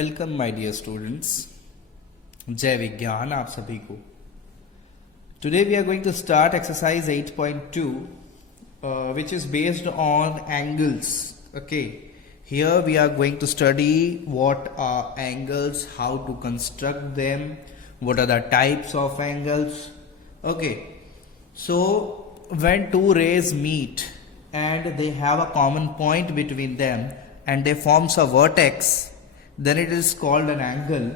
Welcome my dear students, जय विज्ञान आप सभी को। Today we are going to start exercise 8.2 which is based on angles. Okay, here we are going to study what are angles, how to construct them, what are the types of angles. Okay, so when two rays meet and they have a common point between them and they forms a vertex, then it is called an angle.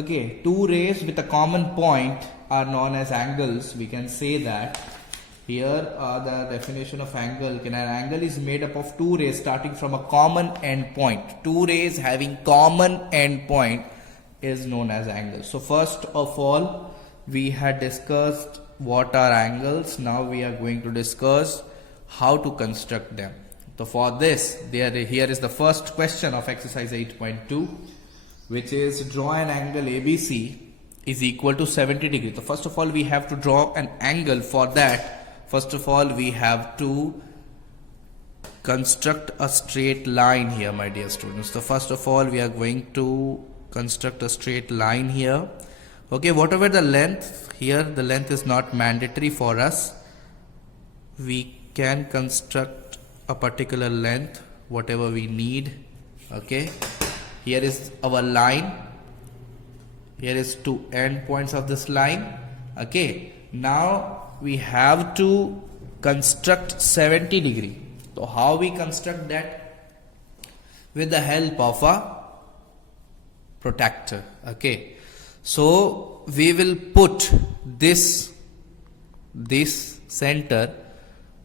Okay, two rays with a common point are known as angles. We can say that. Here are the definition of angle. An angle is made up of two rays starting from a common end point. Two rays having common end point is known as angle. So first of all, we had discussed what are angles. Now we are going to discuss how to construct them. So for this, here is the first question of exercise 8.2, which is draw an angle ABC is equal to 70 degree. So first of all, we have to draw an angle. For that, first of all, we have to construct a straight line here, my dear students. So first of all, we are going to construct a straight line here. Okay, whatever the length, here the length is not mandatory for us. We can construct a particular length, whatever we need. Okay, here is our line. Here is two end points of this line. Okay, now we have to construct 70 degree. So how we construct that? With the help of a protractor. Okay, so we will put this center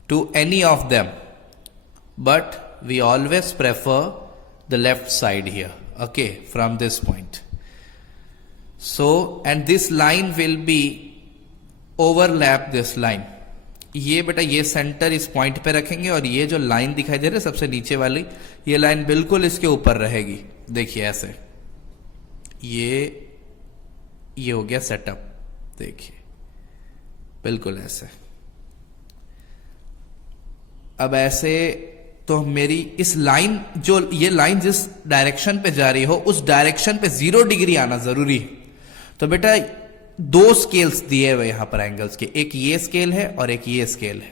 to any of them, but we always prefer the left side here. Okay, from this point. So and this line will be overlap this line. ये बेटा ये सेंटर इस पॉइंट पे रखेंगे और ये जो लाइन दिखाई दे रहा है सबसे नीचे वाली, ये लाइन बिल्कुल इसके ऊपर रहेगी. देखिए ऐसे, ये हो गया सेटअप. देखिए बिल्कुल ऐसे. अब ऐसे तो मेरी इस लाइन, जो ये लाइन जिस डायरेक्शन पे जा रही हो उस डायरेक्शन पे 0 डिग्री आना जरूरी है. तो बेटा दो स्केल्स दिए हुए यहां पर एंगल्स के, एक ये स्केल है और एक ये स्केल है.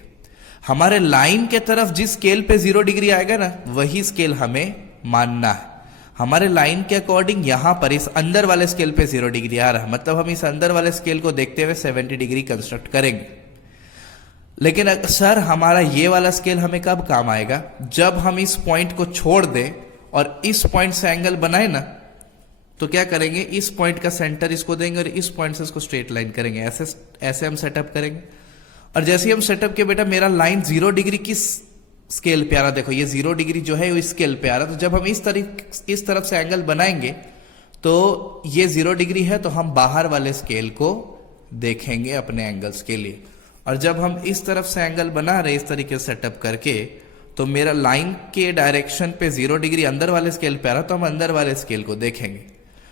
हमारे लाइन के तरफ जिस स्केल पे 0 डिग्री आएगा ना, वही स्केल हमें मानना है. हमारे लाइन के अकॉर्डिंग यहां पर इस अंदर वाले स्केल पे 0 डिग्री आ रहा है, मतलब हम इस अंदर वाले स्केल को देखते हुए 70 डिग्री कंस्ट्रक्ट करेंगे. लेकिन सर हमारा ये वाला स्केल हमें कब काम आएगा? जब हम इस पॉइंट को छोड़ दें और इस पॉइंट से एंगल बनाए ना, तो क्या करेंगे, इस पॉइंट का सेंटर इसको देंगे और इस पॉइंट से इसको स्ट्रेट लाइन करेंगे. ऐसे हम सेटअप करेंगे. और जैसे ही हम सेटअप किए बेटा, मेरा लाइन 0 डिग्री किस स्केल पे आ रहा, देखो ये 0 डिग्री जो है वो इस स्केल पे आ रहा. तो जब हम इस तरफ से एंगल बनाएंगे तो ये 0 डिग्री है, तो हम बाहर वाले स्केल को देखेंगे अपने एंगल्स के लिए. और जब हम इस तरफ से एंगल बना रहे इस तरीके से सेटअप करके, तो मेरा लाइन के डायरेक्शन पे 0 डिग्री अंदर वाले स्केल पे आ रहा, तो हम अंदर वाले स्केल को देखेंगे.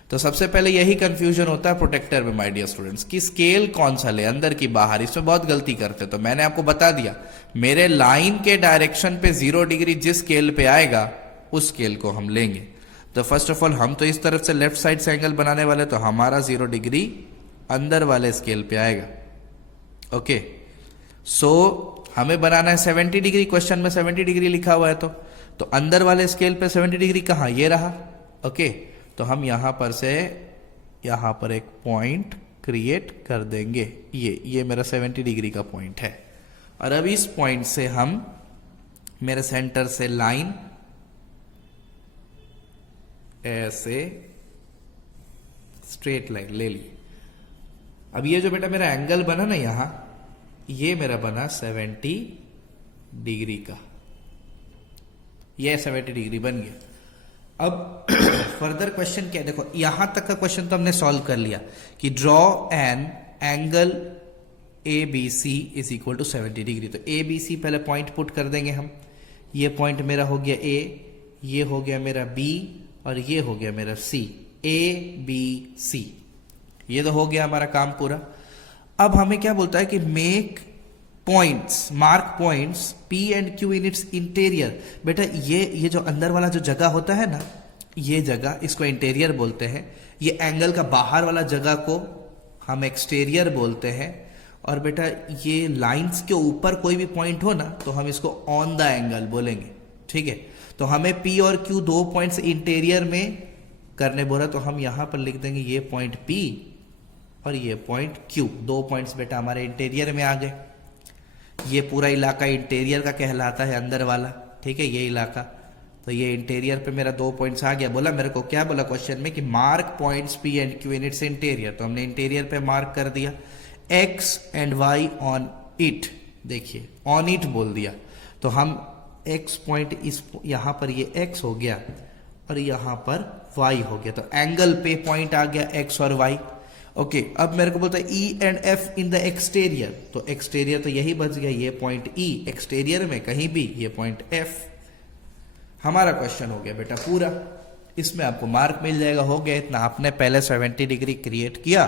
तो सबसे पहले यही कंफ्यूजन होता है प्रोटेक्टर में, माय डियर स्टूडेंट्स, कि स्केल कौन सा ले, अंदर की बाहर. इसमें बहुत गलती करते. तो मैंने आपको बता दिया, मेरे लाइन के डायरेक्शन पे 0 डिग्री जिस स्केल पे आएगा उस स्केल को हम लेंगे. तो फर्स्ट ऑफ ऑल हम तो इस तरफ से लेफ्ट साइड से एंगल बनाने वाले, तो हमारा 0 डिग्री अंदर वाले स्केल पे आएगा. ओके, सो हमें बनाना है 70 डिग्री. क्वेश्चन में 70 डिग्री लिखा हुआ है, तो अंदर वाले स्केल पे 70 डिग्री कहाँ, ये रहा. ओके, तो हम यहां पर से यहां पर एक पॉइंट क्रिएट कर देंगे. ये मेरा 70 डिग्री का पॉइंट है. और अब इस पॉइंट से हम मेरे सेंटर से लाइन ऐसे स्ट्रेट लाइन ले ली. अब ये जो बेटा मेरा एंगल बना ना यहां, ये मेरा बना 70 डिग्री का. ये 70 डिग्री बन गया. अब फर्दर क्वेश्चन क्या है, देखो यहां तक का क्वेश्चन तो हमने सॉल्व कर लिया कि draw an angle A B C is equal to 70 degree. तो ए बी सी पहले पॉइंट पुट कर देंगे हम. ये पॉइंट मेरा हो गया ए, ये हो गया मेरा बी और ये हो गया मेरा सी. ए बी सी, ये तो हो गया हमारा काम पूरा. अब हमें क्या बोलता है कि make points, mark points P and Q in its interior. बेटा ये जो अंदर वाला जो जगह होता है ना, ये जगह, इसको इंटीरियर बोलते हैं। ये एंगल का बाहर वाला जगह को हम एक्सटीरियर बोलते हैं। और बेटा ये लाइंस के ऊपर कोई भी पॉइंट हो ना तो हम इसको ऑन द एंगल बोलेंगे, ठीक है। तो हमें P और Q दो पॉइंट्स इंटीरियर में करने बोला, तो हम यहां पर लिख देंगे ये पॉइंट P और ये पॉइंट Q, दो पॉइंट्स बेटा हमारे इंटीरियर में आ गए। ये पूरा इलाका इंटीरियर का कहलाता है, अंदर वाला, ठीक है, ये इलाका। तो ये इंटीरियर पे मेरा दो पॉइंट्स आ गया। बोला मेरे को क्या बोला क्वेश्चन में कि mark points P and Q in its interior, तो हमने इंटीरियर पे मार्क कर दिया। X and Y on it, देखिए ऑन इट बोल दिया, तो हम X पॉइंट इस यहां पर ये X हो गया और यहां पर Y हो गया, तो एंगल पे पॉइंट आ गया X और Y। ओके, अब मेरे को बोलता है E and F in the exterior, तो एक्सटीरियर तो यही बच गया, ये पॉइंट E एक्सटीरियर में कहीं भी, ये पॉइंट F। हमारा क्वेश्चन हो गया बेटा पूरा, इसमें आपको मार्क मिल जाएगा। हो गया इतना, आपने पहले 70 डिग्री क्रिएट किया,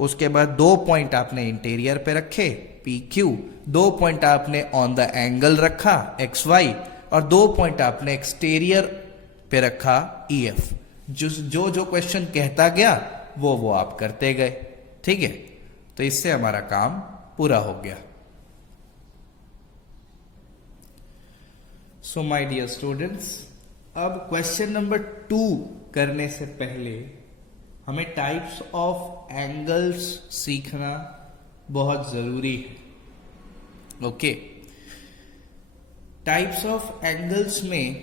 उसके बाद दो पॉइंट आपने इंटीरियर पे रखे PQ, दो पॉइंट आपने ऑन द एंगल रखा XY, और दो पॉइंट आपने एक्सटीरियर पे रखा EF। जो जो क्वेश्चन कहता गया वो आप करते गए, ठीक है। तो इससे हमारा काम पूरा हो गया। सो माय डियर स्टूडेंट्स, अब क्वेश्चन नंबर 2 करने से पहले हमें टाइप्स ऑफ एंगल्स सीखना बहुत जरूरी है। ओके, टाइप्स ऑफ एंगल्स में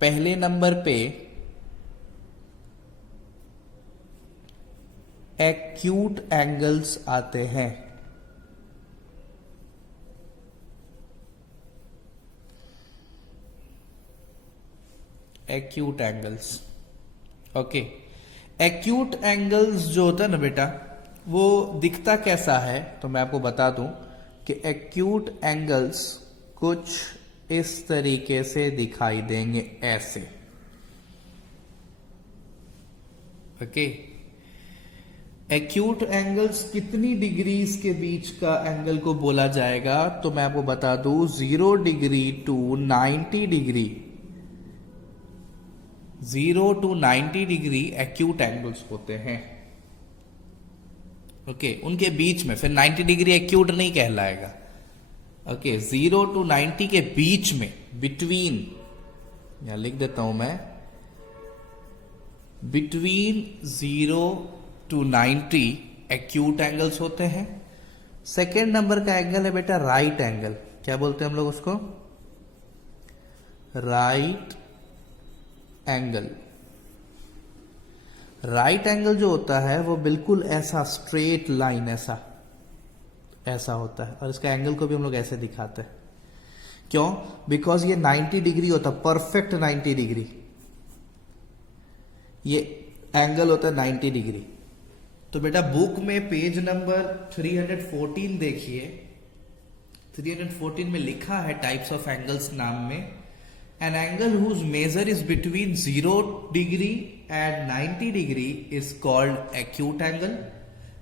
पहले नंबर पे एक्यूट एंगल्स आते हैं। Acute angles, okay. Acute angles जो होता है ना बेटा, वो दिखता कैसा है, तो मैं आपको बता दूं कि एक्यूट एंगल्स कुछ इस तरीके से दिखाई देंगे, ऐसे, ओके। एक्यूट एंगल्स कितनी डिग्रीज के बीच का एंगल को बोला जाएगा, तो मैं आपको बता दूं 0 degree to 90 degree, 0 to 90 degree acute angles होते हैं, ओके। उनके बीच में फिर 90 डिग्री एक्यूट नहीं कहलाएगा, ओके। 0 to 90 के बीच में, बिटवीन, यहां लिख देता हूं मैं, बिटवीन 0 to 90 एक्यूट एंगल्स होते हैं। सेकेंड नंबर का एंगल है बेटा राइट एंगल, क्या बोलते हैं हम लोग उसको, राइट एंगल। राइट एंगल जो होता है वो बिल्कुल ऐसा स्ट्रेट लाइन, ऐसा होता है, और इसका एंगल को भी हम लोग ऐसे दिखाते हैं। क्यों? बिकॉज ये 90 डिग्री होता है, परफेक्ट 90 डिग्री, ये एंगल होता है 90 डिग्री। तो बेटा बुक में पेज नंबर 314 देखिए, 314 में लिखा है टाइप्स ऑफ एंगल्स नाम में, an angle whose measure is between 0 degree and 90 degree is called acute angle.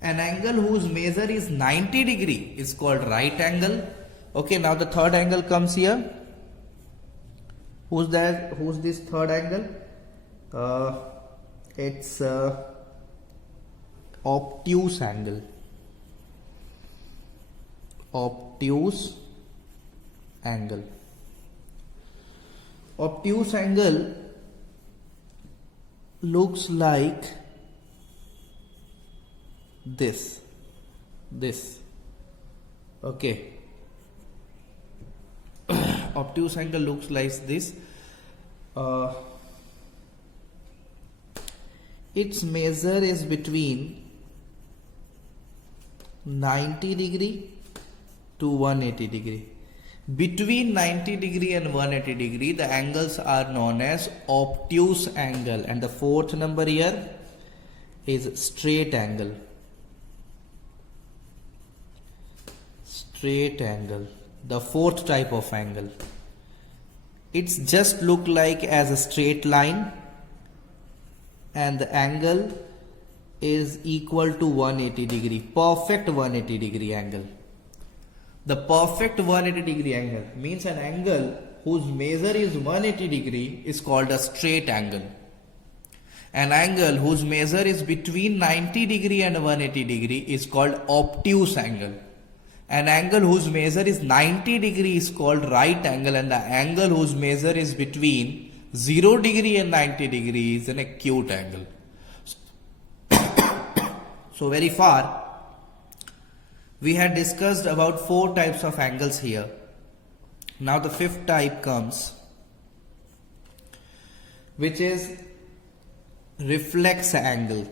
An angle whose measure is 90 degree is called right angle. Okay, now the third angle comes here. Who's that? Who's this third angle? It's obtuse angle. Obtuse angle. Obtuse angle looks like this, okay. Obtuse angle looks like this. Its measure is between 90 degree to 180 degree. Between 90 degree and 180 degree, the angles are known as obtuse angle, and the fourth number here is straight angle. Straight angle, the fourth type of angle. It's just look like as a straight line, and the angle is equal to 180 degree, perfect 180 degree angle. The perfect 180 degree angle means an angle whose measure is 180 degree is called a straight angle. An angle whose measure is between 90 degree and 180 degree is called obtuse angle. An angle whose measure is 90 degree is called right angle, and the angle whose measure is between 0 degree and 90 degree is an acute angle. So very far we had discussed about 4 types of angles here. Now the 5th type comes, which is reflex angle.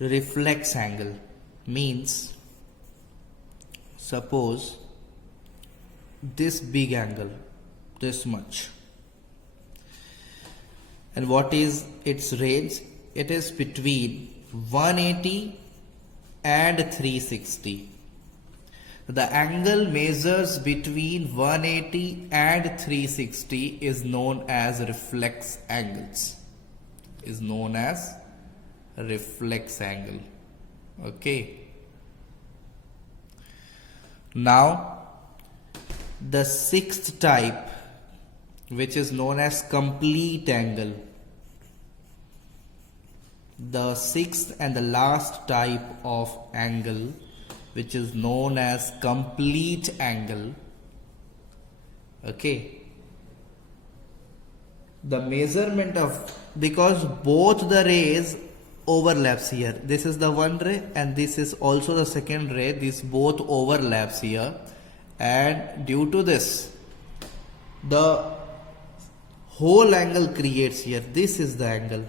Reflex angle means, suppose this big angle, this much, and what is its range? It is between 180 and 360. The angle measures between 180 and 360 is known as reflex angles. Is known as reflex angle. Okay. Now the 6th type, which is known as complete angle. The 6th and the last type of angle, which is known as complete angle. Okay. The measurement of, because both the rays overlaps here. This is the one ray and this is also the second ray. This both overlaps here, and due to this, the whole angle creates here. This is the angle.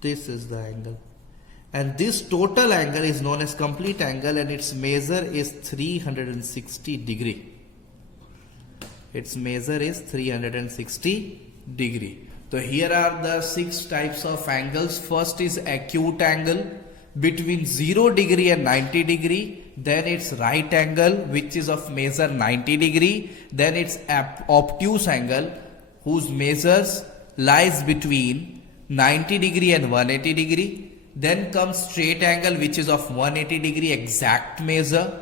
This is the angle. And this total angle is known as complete angle, and its measure is 360 degree. Its measure is 360 degree. So here are the 6 types of angles. First is acute angle between 0 degree and 90 degree. Then it's right angle, which is of measure 90 degree. Then it's obtuse angle, whose measures lies between 90 degree and 180 degree. Then comes straight angle, which is of 180 degree exact measure.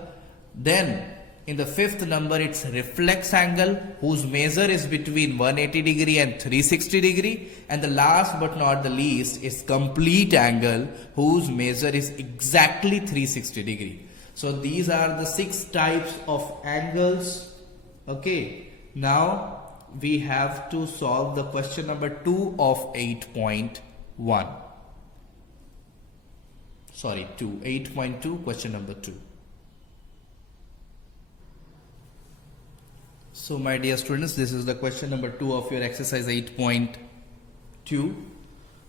Then in the 5th number, it's reflex angle, whose measure is between 180 degree and 360 degree. And the last but not the least is complete angle, whose measure is exactly 360 degree. So these are the 6 types of angles. Okay. Now we have to solve the question number 2 of 8.1. Sorry, 8.2, question number 2. So my dear students, this is the question number 2 of your exercise 8.2.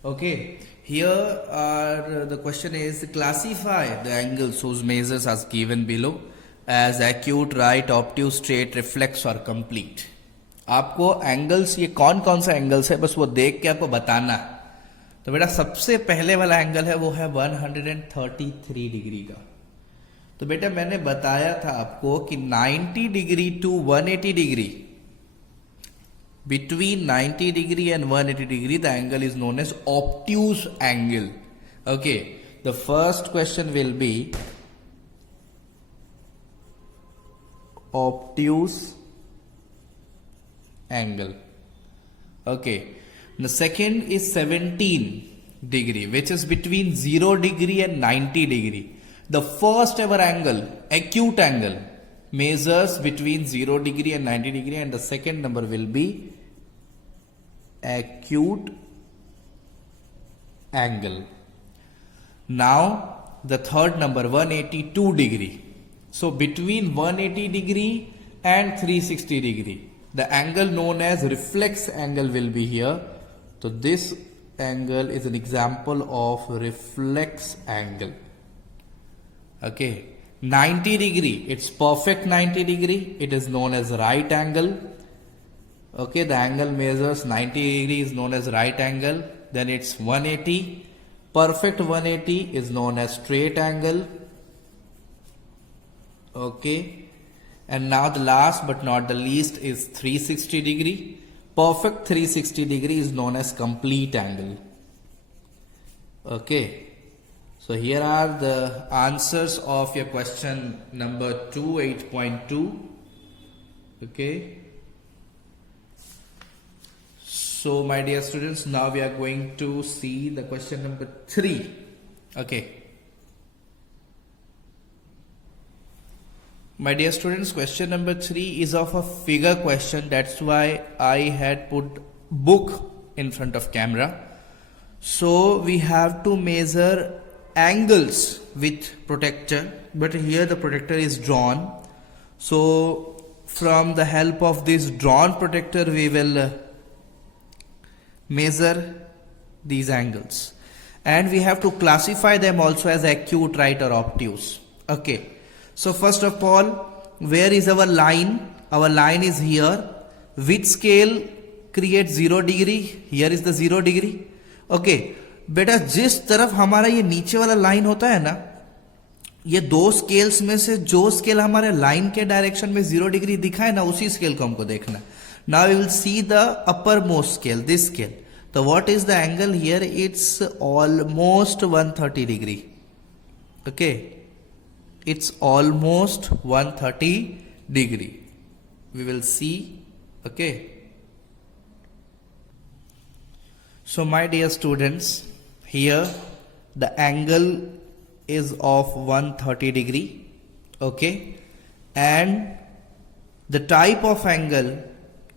Okay, here are the question is, classify the angles whose measures as given below as acute, right, obtuse, straight, reflex और complete. आपको एंगल्स, ये कौन कौन सा एंगल्स है बस वो देख के आपको बताना. तो बेटा सबसे पहले वाला एंगल है वो है 133 डिग्री का. तो बेटा मैंने बताया था आपको कि 90 degree to 180 degree, between 90 degree and 180 degree, the angle is known as obtuse angle. Okay, the first question will be obtuse angle. Okay, the second is 17 degree, which is between 0 degree and 90 degree. The first ever angle, acute angle, measures between 0 degree and 90 degree, and the second number will be acute angle. Now the third number, 182 degree. So between 180 degree and 360 degree, the angle known as reflex angle will be here. So this angle is an example of reflex angle. Okay, 90 degree, it's perfect 90 degree, it is known as right angle. Okay, the angle measures 90 degree is known as right angle. Then it's 180, perfect 180 is known as straight angle. Okay, and now the last but not the least is 360 degree. Perfect 360 degree is known as complete angle. Okay, so here are the answers of your question number 2, 8.2. Okay. So my dear students, now we are going to see the question number 3. Okay. My dear students, question number 3 is of a figure question. That's why I had put book in front of camera. So we have to measure angles with protractor, but here the protractor is drawn. So from the help of this drawn protractor we will measure these angles, and we have to classify them also as acute, right, or obtuse. Okay, so first of all, where is our line? Our line is here. Which scale creates 0 degree? Here is the 0 degree. Okay, बेटा जिस तरफ हमारा ये नीचे वाला लाइन होता है ना, ये दो स्केल्स में से जो स्केल हमारे लाइन के डायरेक्शन में 0 डिग्री दिखाए ना, उसी स्केल को हमको देखना. Now we will see the uppermost scale, this scale. So what is the angle here? It's almost 130 degree. Okay, it's almost 130 degree. We will see. Okay. So my dear students, here the angle is of 130 degree. Okay, and the type of angle,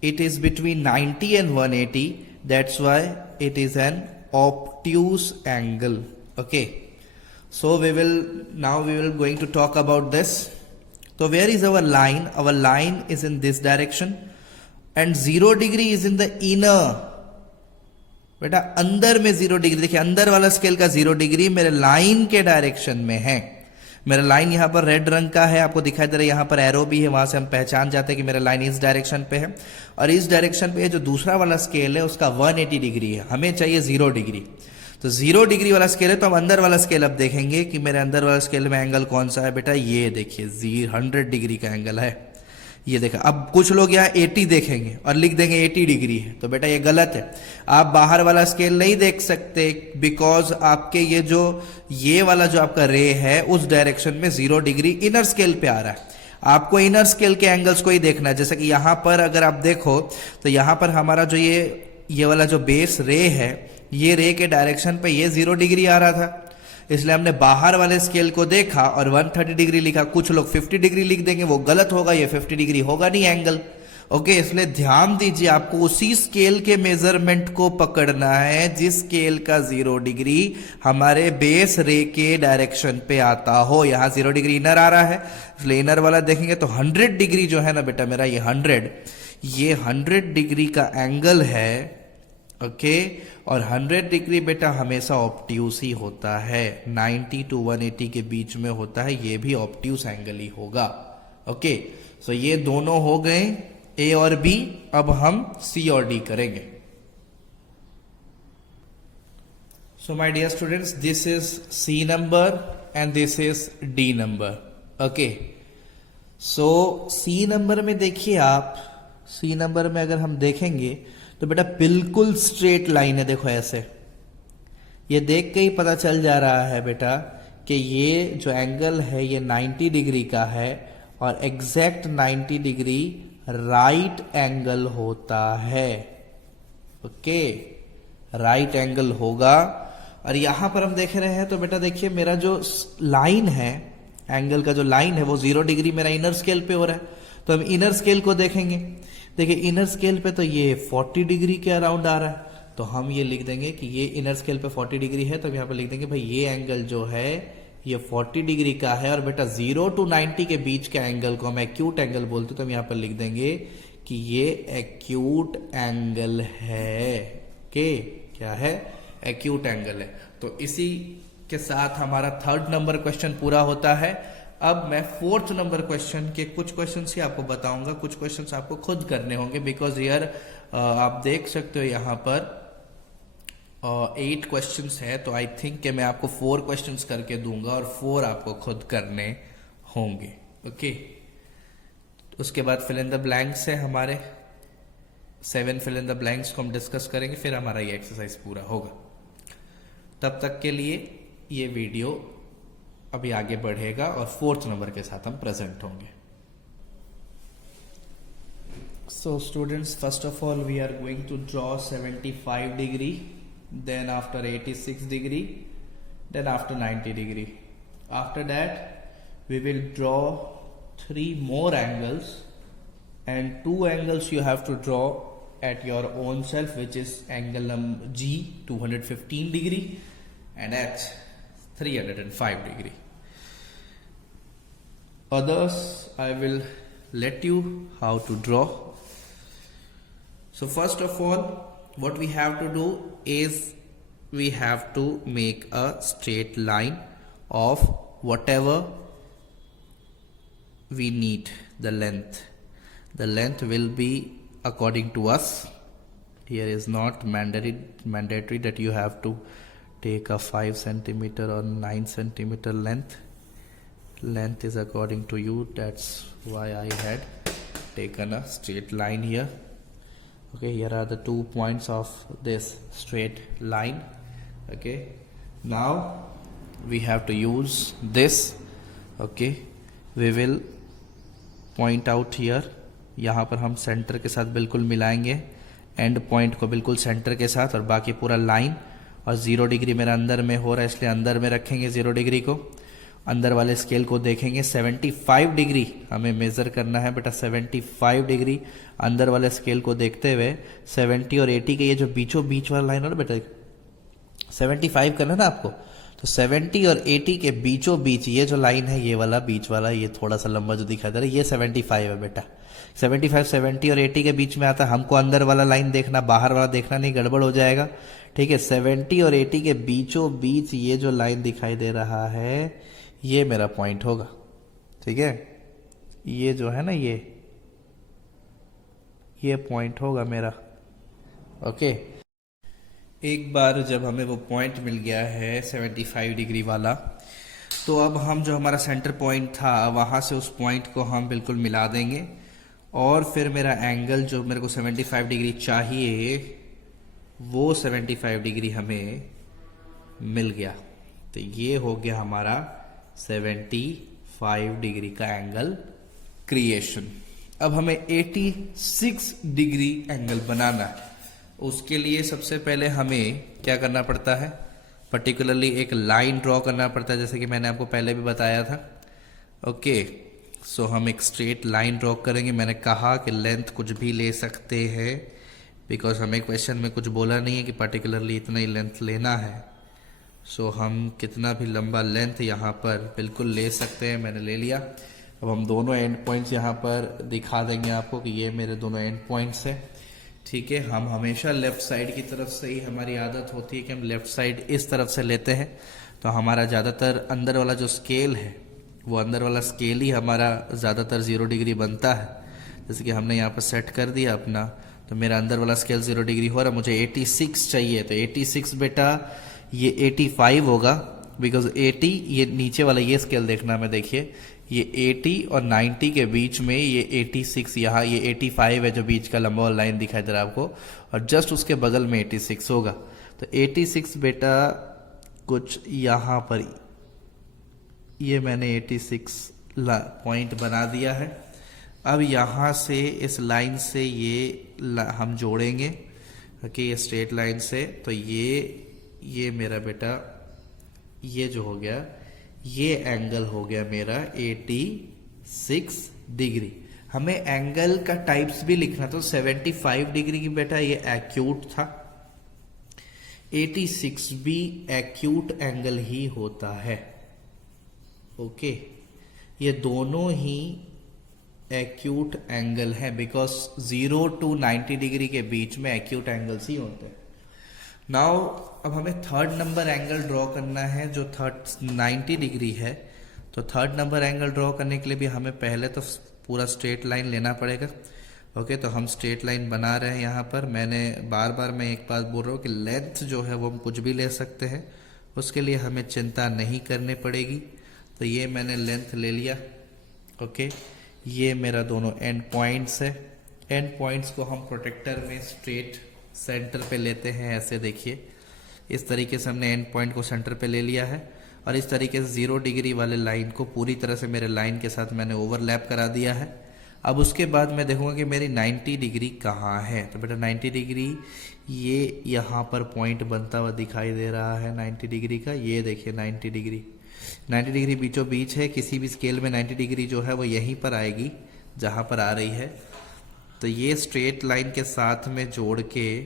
it is between 90 and 180. That's why it is an obtuse angle. Okay, so we will going to talk about this. So where is our line? Our line is in this direction, and 0 degree is in the inner. बेटा अंदर में 0 डिग्री, देखिए अंदर वाला स्केल का 0 डिग्री मेरे लाइन के डायरेक्शन में है. मेरा लाइन यहाँ पर रेड रंग का है, आपको दिखाई दे रहा है, यहाँ पर एरो भी है, वहां से हम पहचान जाते हैं कि मेरा लाइन इस डायरेक्शन पे है. और इस डायरेक्शन पे जो दूसरा वाला स्केल है उसका 180 डिग्री है, हमें चाहिए 0 डिग्री. तो 0 डिग्री वाला स्केल है, तो हम अंदर वाला स्केल अब देखेंगे कि मेरे अंदर वाला स्केल में एंगल कौन सा है. बेटा ये देखिए 100 डिग्री का एंगल है, ये देखा. अब कुछ लोग यहाँ 80 देखेंगे और लिख देंगे 80 डिग्री है, तो बेटा ये गलत है. आप बाहर वाला स्केल नहीं देख सकते, बिकॉज आपके ये वाला जो आपका रे है उस डायरेक्शन में 0 डिग्री इनर स्केल पे आ रहा है. आपको इनर स्केल के एंगल्स को ही देखना है. जैसे कि यहाँ पर अगर आप देखो तो यहाँ पर हमारा जो ये वाला जो बेस रे है, ये रे के डायरेक्शन पे ये 0 डिग्री आ रहा था, इसलिए हमने बाहर वाले स्केल को देखा और 130 डिग्री लिखा. कुछ लोग 50 डिग्री लिख देंगे, वो गलत होगा, ये 50 डिग्री होगा नहीं एंगल. ओके, इसलिए ध्यान दीजिए, आपको उसी स्केल के मेजरमेंट को पकड़ना है जिस स्केल का 0 डिग्री हमारे बेस रे के डायरेक्शन पे आता हो. यहाँ 0 डिग्री इनर आ रहा है, इसलिए इनर वाला देखेंगे तो 100 डिग्री जो है ना बेटा मेरा ये 100 डिग्री का एंगल है. ओके, और 100 डिग्री बेटा हमेशा ऑब्ट्यूस ही होता है, 90 to 180 के बीच में होता है, ये भी ऑब्ट्यूस एंगल ही होगा. ओके, सो ये दोनों हो गए ए और बी. अब हम सी और डी करेंगे. So my dear students, this is C number and this is D number. Okay, so C number में देखिए आप, सी नंबर में अगर हम देखेंगे तो बेटा बिल्कुल स्ट्रेट लाइन है. देखो ऐसे, ये देख के ही पता चल जा रहा है बेटा कि ये जो एंगल है ये 90 डिग्री का है, और एग्जैक्ट 90 डिग्री राइट एंगल होता है. ओके, राइट एंगल होगा. और यहां पर हम देख रहे हैं तो बेटा देखिए मेरा जो लाइन है, एंगल का जो लाइन है वो 0 डिग्री मेरा इनर स्केल पे हो रहा है. तो हम इनर स्केल को देखेंगे. देखिए इनर स्केल पे तो ये 40 डिग्री के अराउंड आ रहा है, तो हम ये लिख देंगे कि ये इनर स्केल पे 40 डिग्री है, तो हम यहाँ पर लिख देंगे भाई ये एंगल जो है ये 40 डिग्री का है. और बेटा 0 to 90 के बीच के एंगल को हम एक्यूट एंगल बोलते, तो हम यहाँ पर लिख देंगे कि ये एक्यूट एंगल है. क्या है? एक्यूट एंगल है. तो इसी के साथ हमारा 3rd नंबर क्वेश्चन पूरा होता है. अब मैं 4th नंबर क्वेश्चन के कुछ क्वेश्चंस ही आपको बताऊंगा, कुछ क्वेश्चंस आपको खुद करने होंगे, बिकॉज यार आप देख सकते हो यहाँ पर 8 क्वेश्चंस है, तो आई थिंक कि मैं आपको 4 क्वेश्चंस करके दूंगा और 4 आपको खुद करने होंगे. ओके, उसके बाद फिल इन द ब्लैंक्स है हमारे 7 फिल इन द ब्लैंक्स को हम डिस्कस करेंगे, फिर हमारा ये एक्सरसाइज पूरा होगा. तब तक के लिए ये वीडियो अभी आगे बढ़ेगा और 4th नंबर के साथ हम प्रेजेंट होंगे. So students, first of all we are going to draw 75 degree, then after 86 degree, then after 90 degree. After that we will draw 3 more angles, and 2 angles you have to draw at your own self, which is angle number G 215 degree and H 305 degree. Others I will let you how to draw. So first of all, what we have to do is we have to make a straight line of whatever we need, the length. The length will be according to us. Here is not mandatory that you have to take a 5 centimeter or 9 centimeter length. Length is according to you. That's why I had taken a straight line here. Okay, here are the 2 points of this straight line. Okay, now we have to use this. Okay, we will point out here. यहाँ पर हम सेंटर के साथ बिल्कुल मिलाएंगे, and point को बिल्कुल सेंटर के साथ, और बाकी पूरा लाइन। और 0 डिग्री मेरा अंदर में हो रहा है, इसलिए अंदर में रखेंगे 0 डिग्री को। अंदर वाले स्केल को देखेंगे, 75 डिग्री हमें मेजर करना है बेटा। 75 डिग्री अंदर वाले स्केल को देखते हुए 70 और 80 के ये जो बीचों बीच वाला लाइन हो ना बेटा, 75 करना ना आपको, तो 70 और 80 के बीचों बीच ये जो लाइन है, ये वाला बीच वाला, ये थोड़ा सा लंबा जो दिखाई दे रहा है, ये 75 है बेटा। 75 70 और 80 के बीच में आता है। हमको अंदर वाला लाइन देखना, बाहर वाला देखना नहीं, गड़बड़ हो जाएगा। ठीक है, 70 और 80 के बीचों बीच ये जो लाइन दिखाई दे रहा है, ये मेरा पॉइंट होगा। ठीक है, ये जो है ना, ये पॉइंट होगा मेरा। ओके, एक बार जब हमें वो पॉइंट मिल गया है 75 डिग्री वाला, तो अब हम जो हमारा सेंटर पॉइंट था, वहां से उस पॉइंट को हम बिल्कुल मिला देंगे, और फिर मेरा एंगल जो मेरे को 75 डिग्री चाहिए, वो 75 डिग्री हमें मिल गया। तो ये हो गया हमारा 75 डिग्री का एंगल क्रिएशन। अब हमें 86 डिग्री एंगल बनाना है। उसके लिए सबसे पहले हमें क्या करना पड़ता है, पर्टिकुलरली एक लाइन ड्रॉ करना पड़ता है, जैसे कि मैंने आपको पहले भी बताया था। ओके, सो हम एक स्ट्रेट लाइन ड्रॉ करेंगे। मैंने कहा कि लेंथ कुछ भी ले सकते हैं, बिकॉज हमें क्वेश्चन में कुछ बोला नहीं है कि पर्टिकुलरली इतना ही लेंथ लेना है। सो हम कितना भी लंबा लेंथ यहाँ पर बिल्कुल ले सकते हैं। मैंने ले लिया। अब हम दोनों एंड पॉइंट्स यहाँ पर दिखा देंगे आपको कि ये मेरे दोनों एंड पॉइंट्स हैं। ठीक है, हम हमेशा लेफ्ट साइड की तरफ से ही, हमारी आदत होती है कि हम लेफ्ट साइड इस तरफ से लेते हैं, तो हमारा ज़्यादातर अंदर वाला जो स्केल है, वो अंदर वाला स्केल ही हमारा ज़्यादातर 0 डिग्री बनता है। जैसे कि हमने यहाँ पर सेट कर दिया अपना, तो मेरा अंदर वाला स्केल 0 डिग्री हो रहा है। मुझे 86 चाहिए, तो 86 बेटा ये 85 होगा, बिकॉज 80 ये नीचे वाला ये स्केल देखना में, देखिए ये 80 और 90 के बीच में ये 86, यहाँ ये 85 है जो बीच का लंबा वाला लाइन दिखाई दे रहा है आपको, और जस्ट उसके बगल में 86 होगा। तो 86 बेटा कुछ यहाँ पर, ये मैंने 86 पॉइंट बना दिया है। अब यहाँ से इस लाइन से ये हम जोड़ेंगे, ओके, ये स्ट्रेट लाइन से। तो ये मेरा बेटा ये जो हो गया, ये एंगल हो गया मेरा 86 डिग्री। हमें एंगल का टाइप्स भी लिखना, तो 75 डिग्री की बेटा ये एक्यूट था, 86 भी एक्यूट एंगल ही होता है। ओके, ये दोनों ही एक्यूट एंगल है, बिकॉज 0 to 90 डिग्री के बीच में एक्यूट एंगल्स ही होते हैं। नाउ अब हमें थर्ड नंबर एंगल ड्रॉ करना है जो 90 डिग्री है। तो थर्ड नंबर एंगल ड्रॉ करने के लिए भी हमें पहले तो पूरा स्ट्रेट लाइन लेना पड़ेगा। ओके, तो हम स्ट्रेट लाइन बना रहे हैं यहाँ पर। मैंने बार बार मैं एक बात बोल रहा हूँ कि लेंथ जो है वो हम कुछ भी ले सकते हैं, उसके लिए हमें चिंता नहीं करनी पड़ेगी। तो ये मैंने लेंथ ले लिया। ओके, ये मेरा दोनों एंड पॉइंट्स है। एंड पॉइंट्स को हम प्रोटेक्टर में स्ट्रेट सेंटर पे लेते हैं। ऐसे देखिए, इस तरीके से हमने एंड पॉइंट को सेंटर पे ले लिया है, और इस तरीके से 0 डिग्री वाले लाइन को पूरी तरह से मेरे लाइन के साथ मैंने ओवरलैप करा दिया है। अब उसके बाद मैं देखूंगा कि मेरी 90 डिग्री कहाँ है। तो बेटा 90 डिग्री ये यहाँ पर पॉइंट बनता हुआ दिखाई दे रहा है 90 डिग्री का। ये देखिए 90 डिग्री बीचों बीच है। किसी भी स्केल में 90 डिग्री जो है वो यहीं पर आएगी जहाँ पर आ रही है। तो ये स्ट्रेट लाइन के साथ में जोड़ के,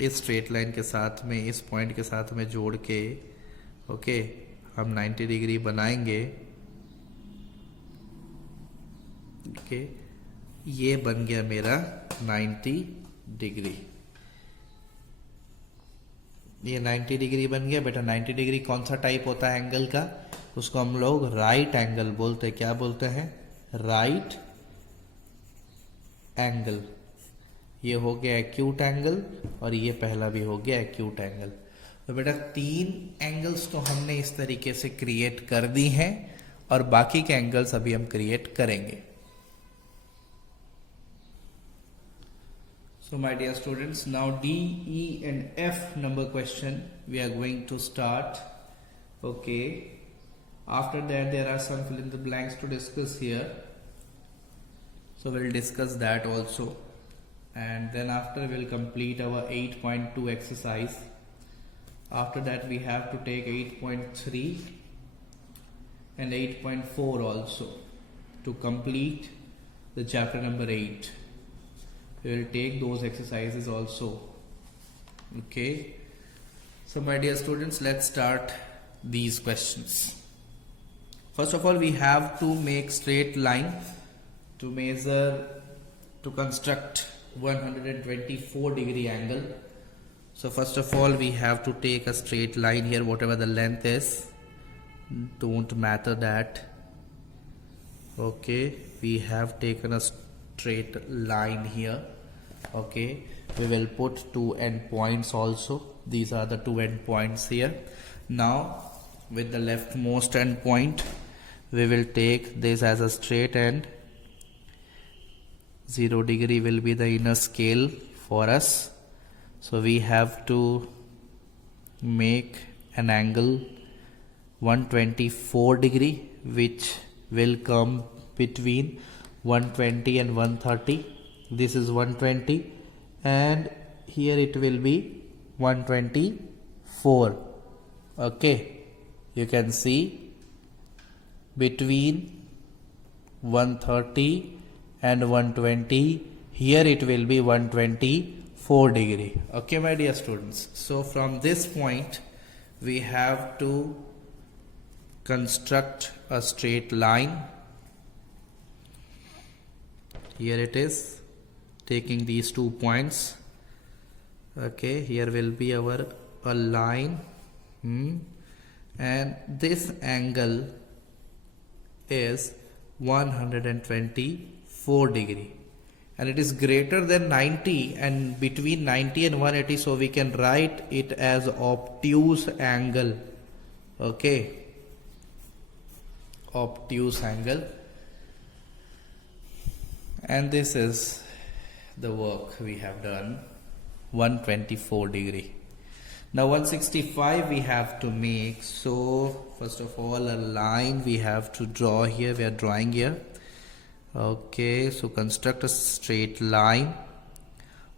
इस स्ट्रेट लाइन के साथ में, इस पॉइंट के साथ में जोड़ के ओके हम 90 डिग्री बनाएंगे। ओके ये बन गया मेरा 90 डिग्री। ये 90 डिग्री बन गया बेटा। 90 डिग्री कौन सा टाइप होता है एंगल का? उसको हम लोग राइट एंगल बोलते हैं। क्या बोलते हैं? Right angle. ये हो गया एक्यूट एंगल और ये पहला भी हो गया एक्यूट एंगल। तो बेटा 3 एंगल्स तो हमने इस तरीके से क्रिएट कर दी हैं और बाकी के एंगल्स अभी हम क्रिएट करेंगे। So my dear students, now D, E and F number question we are going to start. Okay. After that there are some fill in the blanks to discuss here. So we'll discuss that also. And then after we'll complete our 8.2 exercise. After that we have to take 8.3 and 8.4 also to complete the chapter number 8. We will take those exercises also. Okay. So my dear students, let's start these questions. First of all, we have to make straight line to measure, to construct 124 degree angle. So first of all, we have to take a straight line here, whatever the length is, don't matter that. Okay, we have taken a straight line here. Okay, we will put 2 end points also. These are the 2 end points here. Now with the leftmost end point we will take this as a straight and 0 degree will be the inner scale for us. So we have to make an angle 124 degree which will come between 120 and 130. This is 120 and here it will be 124. Okay, you can see between 130 and 120, here it will be 124 degree. Okay my dear students, so from this point we have to construct a straight line. Here it is, taking these 2 points. Okay, here will be our a line and this angle is 124 degree and it is greater than 90 and between 90 and 180, so we can write it as obtuse angle. Okay, obtuse angle, and this is the work we have done, 124 degree. Now 165 we have to make. So first of all a line we have to draw here. We are drawing here. Okay, so construct a straight line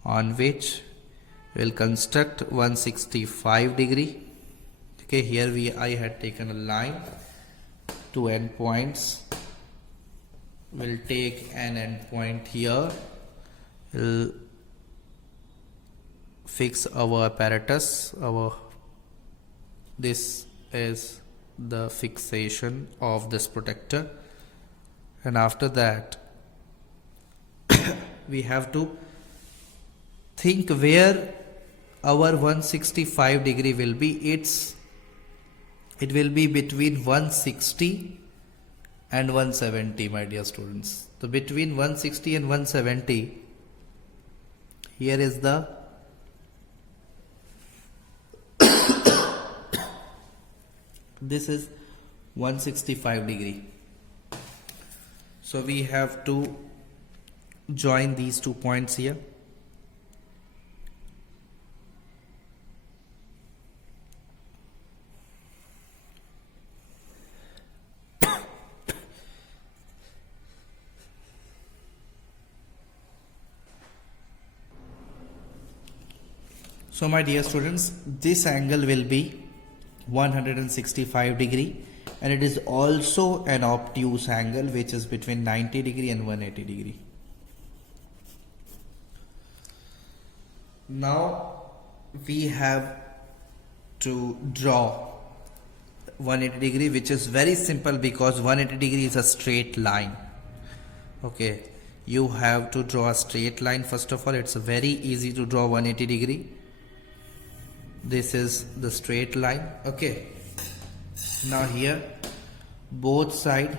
on which we will construct 165 degree. Okay, here I had taken a line, 2 end points. We'll take an end point here. We'll fix our apparatus. This is the fixation of this protector, and after that we have to think where our 165 degree will be. It will be between 160 and 170 my dear students. So between 160 and 170, here is the this is 165 degree. So we have to join these 2 points here. So my dear students, this angle will be 165 degree, and it is also an obtuse angle which is between 90 degree and 180 degree. Now we have to draw 180 degree, which is very simple because 180 degree is a straight line. Okay, you have to draw a straight line. First of all, it's very easy to draw 180 degree. This is the straight line. Okay, now here both side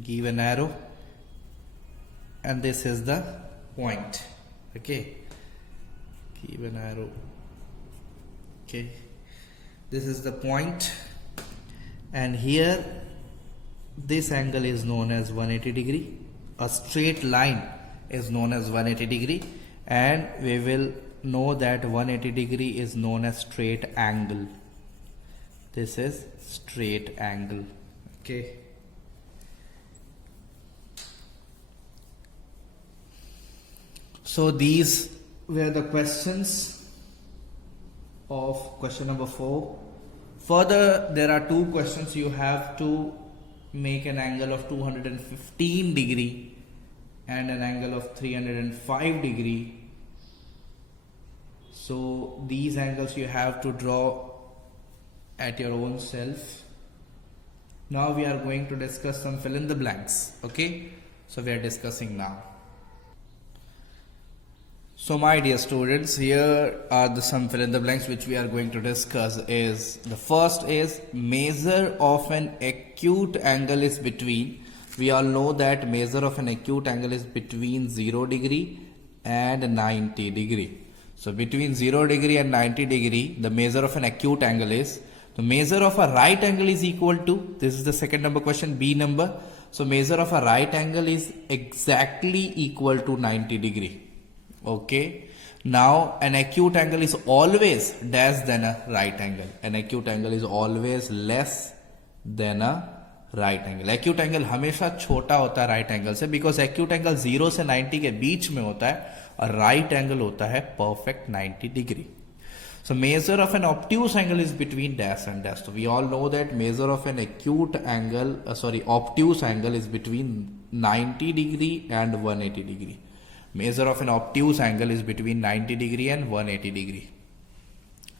give an arrow, and this is the point. Okay, give an arrow. Okay, this is the point, and here this angle is known as 180 degree. A straight line is known as 180 degree, and we will know that 180 degree is known as straight angle. This is straight angle. Okay, so these were the questions of question number 4. Further, there are 2 questions. You have to make an angle of 215 degree and an angle of 305 degree. So these angles you have to draw at your own self. Now we are going to discuss some fill in the blanks. Okay, so we are discussing now. So my dear students, here are the some fill in the blanks which we are going to discuss. Is the first is measure of an acute angle is between. We all know that measure of an acute angle is between 0 degree and 90 degree. So between 0 degree and 90 degree, the measure of an acute angle is. The measure of a right angle is equal to, this is the second number question, B number. So measure of a right angle is exactly equal to 90 degree. Okay, now an acute angle is always dash than a right angle. An acute angle is always less than a right angle. Acute angle हमेशा छोटा होता है right angle से, because acute angle 0 से 90 के बीच में होता है, और right angle होता है perfect 90 degree. So measure of an obtuse angle is between dash and dash. So we all know that measure of an acute angle, obtuse angle is between 90 degree and 180 degree. Measure of an obtuse angle is between 90 degree and 180 degree.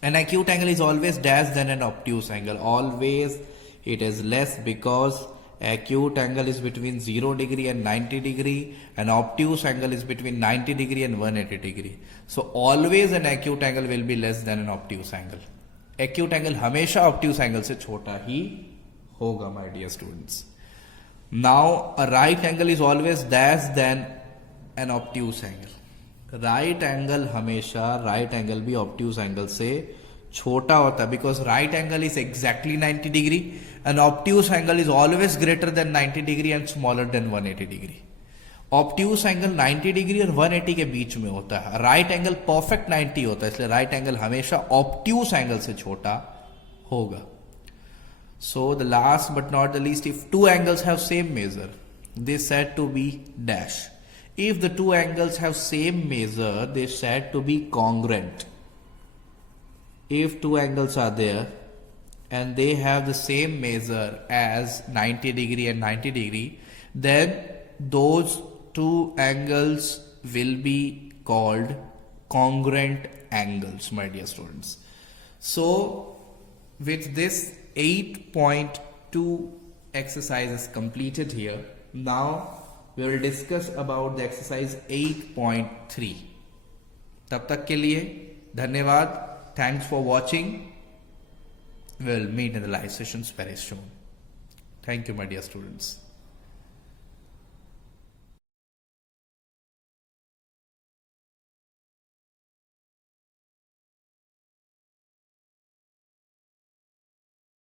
An acute angle is always dash than an obtuse angle. Always it is less, because acute angle is between 0 degree and 90 degree, and obtuse angle is between 90 degree and 180 degree. So always an acute angle will be less than an obtuse angle. Acute angle हमेशा obtuse angle से छोटा ही होगा, my dear students. Now a right angle is always dash than an obtuse angle. Right angle हमेशा right angle भी obtuse angle से छोटा होता है, because right angle is exactly 90 degree and obtuse angle is always greater than 90 degree and smaller than 180 degree. Obtuse angle 90 degree और 180 के बीच में होता है. Right angle perfect 90 होता है, इसलिए right angle हमेशा obtuse angle से छोटा होगा. So the last but not the least, if two angles have same measure, they said to be dash. If the two angles have same measure, they said to be congruent. If two angles are there and they have the same measure as 90 degree and 90 degree, then those two angles will be called congruent angles, my dear students. So with this 8.2 exercise is completed here. Now we will discuss about the exercise 8.3. तब तक के लिए धन्यवाद. Thanks for watching. We will meet in the live sessions very soon. Thank you, my dear students.